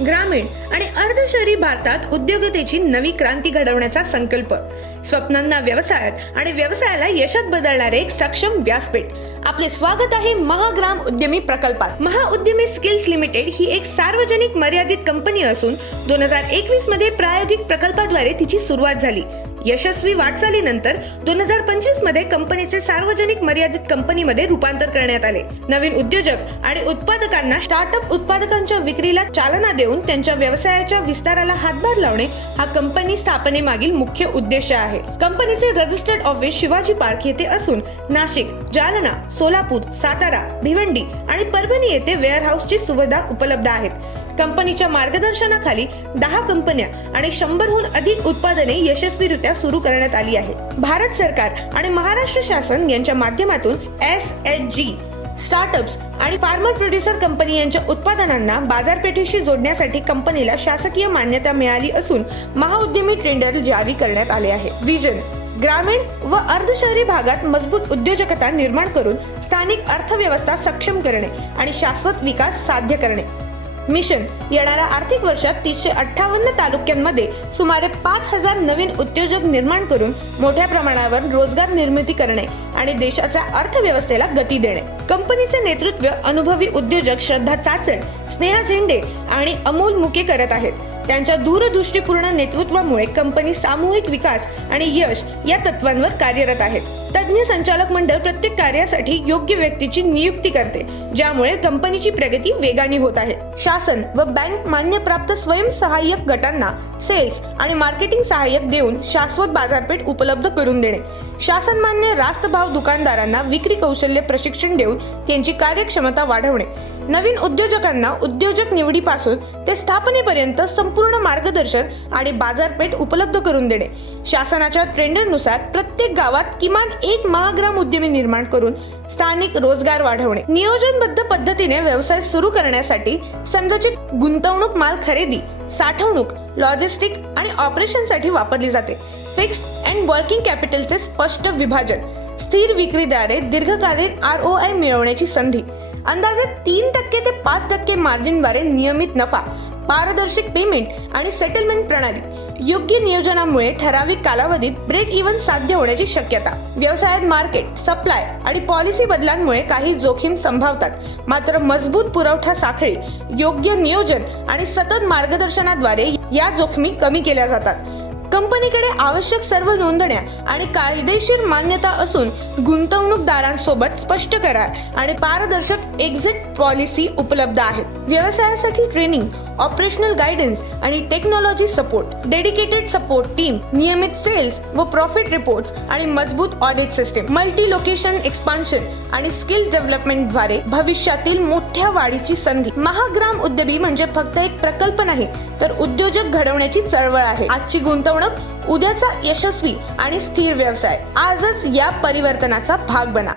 ग्रामीण आणि अर्धशहरी भारतात उद्योजकतेची नवी क्रांती घडवण्याचा संकल्प, स्वप्नांना व्यवसायात आणि व्यवसायाला यशात बदलणारे एक सक्षम व्यासपीठ. आपले स्वागत आहे महाग्राम उद्यमी प्रकल्पात. महाउद्यमी स्किल्स लिमिटेड ही एक सार्वजनिक मर्यादित कंपनी असून 2021 मध्ये प्रायोगिक प्रकल्पाद्वारे तिची सुरुवात झाली. यशस्वी वाटचालीनंतर 2025 मध्ये कंपनीचे सार्वजनिक मर्यादित कंपनीमध्ये रूपांतर करण्यात आले. नवीन उद्योजक आणि उत्पादकांना स्टार्टअप उत्पादकांच्या विक्रीला चालना देऊन त्यांच्या व्यवसायाच्या विस्ताराला हातभार लावणे हा कंपनी स्थापनेमागील मुख्य उद्देश आहे. कंपनीचे रजिस्टर्ड ऑफिस शिवाजी पार्क येथे असून नाशिक, जालना, सोलापूर, सातारा, भिवंडी आणि परभणी येथे वेअरहाऊसची सुविधा उपलब्ध आहेत. कंपनीच्या मार्गदर्शनाखाली 10 कंपन्या आणि 100हून अधिक उत्पादने यशस्वीरित्या सुरू करण्यात आली आहेत. भारत सरकार आणि महाराष्ट्र शासन यांच्या माध्यमातून SHG स्टार्टअप्स आणि फार्मर प्रोड्युसर कंपनी यांच्या उत्पादनांना बाजारपेठेशी जोडण्यासाठी कंपनीला शासकीय मान्यता मिळाली असून महाउद्यमी टेंडर जारी करण्यात आले आहे. विजन: ग्रामीण व अर्धशहरी भागात मजबूत उद्योजकता निर्माण करून स्थानिक अर्थव्यवस्था सक्षम करणे आणि शाश्वत विकास साध्य करणे. मिशन: येणाऱ्या आर्थिक वर्षात 358 तालुक्यांमध्ये सुमारे 5000 नवीन उद्योजक निर्माण करून मोठ्या प्रमाणावर रोजगार निर्मिती करणे आणि देशाच्या अर्थव्यवस्थेला गती देणे. कंपनीचे नेतृत्व अनुभवी उद्योजक श्रद्धा चाचण, स्नेहा झेंडे आणि अमोल मुके करत आहेत. त्यांच्या दूरदृष्टीपूर्ण नेतृत्वामुळे कंपनी सामूहिक विकास आणि यश या तत्वांवर कार्यरत आहे. तज्ञ संचालक मंडळ प्रत्येक कार्यासाठी योग्य व्यक्तीची नियुक्ती करते, ज्यामुळे कंपनीची प्रगती वेगाने होत आहे. शासन व बँक मान्यप्राप्त स्वयंसहाय्यक गटांना सेल्स आणि मार्केटिंग सहाय्यक देऊन शाश्वत बाजारपेठ उपलब्ध करून देणे. शासन मान्य रास्त भाव दुकानदारांना विक्री कौशल्य प्रशिक्षण देऊन त्यांची कार्यक्षमता वाढवणे. नवीन उद्योजकांना उद्योजक निवडीपासून ते स्थापनेपर्यंत संपूर्ण मार्गदर्शन आणि बाजारपेठ उपलब्ध करून देणे. शासनाच्या ट्रेंडनुसार प्रत्येक गावात किमान एक महाग्राम उद्यमी निर्माण करून स्थानिक रोजगार वाढवणे. नियोजनबद्ध पद्धतीने व्यवसाय सुरू करण्यासाठी संरचित गुंतवणूक माल खरेदी, साठवणूक, लॉजिस्टिक आणि ऑपरेशनसाठी वापरली जाते. फिक्स्ड अँड वर्किंग कॅपिटलचे स्पष्ट विभाजन, स्थिर विक्रीद्वारे दीर्घकालीन ROI मिळवण्याची संधी, अंदाजे 3% ते 5% मार्जिनद्वारे नियमित नफा, पारदर्शक पेमेंट आणि सेटलमेंट प्रणाली. योग्य नियोजनामुळे ठराविक कालावधीत ब्रेक इव्हन साध्य होण्याची शक्यता. व्यवसायात मार्केट, सप्लाय आणि पॉलिसी बदलांमुळे काही जोखीम संभावतात, मात्र मजबूत पुरवठा साखळी, योग्य नियोजन आणि सतत मार्गदर्शनाद्वारे या जोखमी कमी केल्या जातात. कंपनीकडे आवश्यक सर्व नोंदण्या आणि कायदेशीर मान्यता असून गुंतवणूकदारांसोबत स्पष्ट करार आणि पारदर्शक एक्झिट पॉलिसी उपलब्ध आहेत. व्यवसायासाठी ट्रेनिंग, ऑपरेशनल गायडन्स आणि technology support, dedicated support team, नियमित सेल्स व प्रॉफिट रिपोर्ट्स आणि मजबूत audit system. Multi location expansion आणि स्किल डेव्हलपमेंटद्वारे भविष्यातील मोठ्या वाढीची संधी. महाग्राम उद्यमी म्हणजे फक्त एक प्रकल्प नाही, तर उद्योजक घडवण्याची चळवळ आहे. आजची गुंतवणूक, उद्याचा यशस्वी आणि स्थिर व्यवसाय. आजच या परिवर्तनाचा भाग बना.